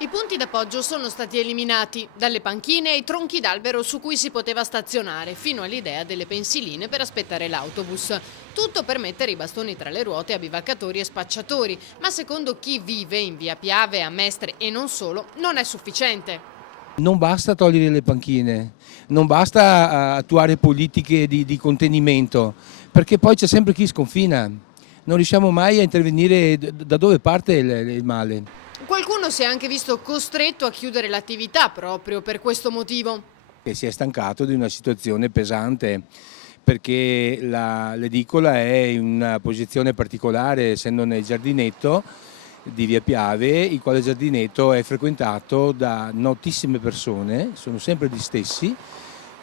I punti d'appoggio sono stati eliminati, dalle panchine ai tronchi d'albero su cui si poteva stazionare, fino all'idea delle pensiline per aspettare l'autobus. Tutto per mettere i bastoni tra le ruote a bivaccatori e spacciatori, ma secondo chi vive in via Piave, a Mestre e non solo, non è sufficiente. Non basta togliere le panchine, non basta attuare politiche di contenimento, perché poi c'è sempre chi sconfina. Non riusciamo mai a intervenire da dove parte il male. Qualcuno si è anche visto costretto a chiudere l'attività proprio per questo motivo. Che si è stancato di una situazione pesante, perché l'edicola è in una posizione particolare, essendo nel giardinetto di via Piave, il quale giardinetto è frequentato da notissime persone, sono sempre gli stessi,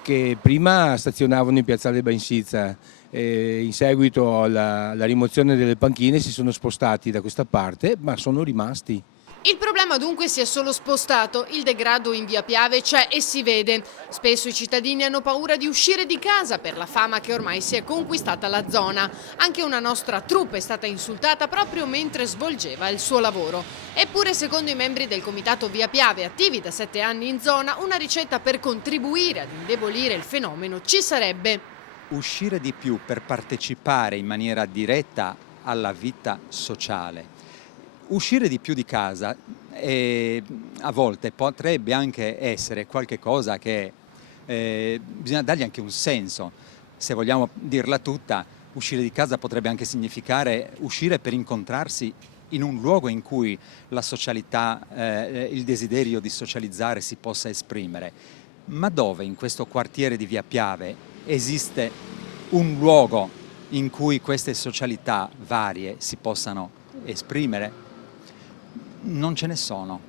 che prima stazionavano in piazzale Bansizza, e in seguito alla rimozione delle panchine si sono spostati da questa parte, ma sono rimasti. Il problema dunque si è solo spostato, il degrado in via Piave c'è e si vede. Spesso i cittadini hanno paura di uscire di casa per la fama che ormai si è conquistata la zona. Anche una nostra troupe è stata insultata proprio mentre svolgeva il suo lavoro. Eppure, secondo i membri del comitato Via Piave, attivi da 7 anni in zona, una ricetta per contribuire ad indebolire il fenomeno ci sarebbe. Uscire di più per partecipare in maniera diretta alla vita sociale. Uscire di più di casa a volte potrebbe anche essere qualche cosa che bisogna dargli anche un senso. Se vogliamo dirla tutta, uscire di casa potrebbe anche significare uscire per incontrarsi in un luogo in cui la socialità, il desiderio di socializzare si possa esprimere. Ma dove in questo quartiere di Via Piave esiste un luogo in cui queste socialità varie si possano esprimere? Non ce ne sono.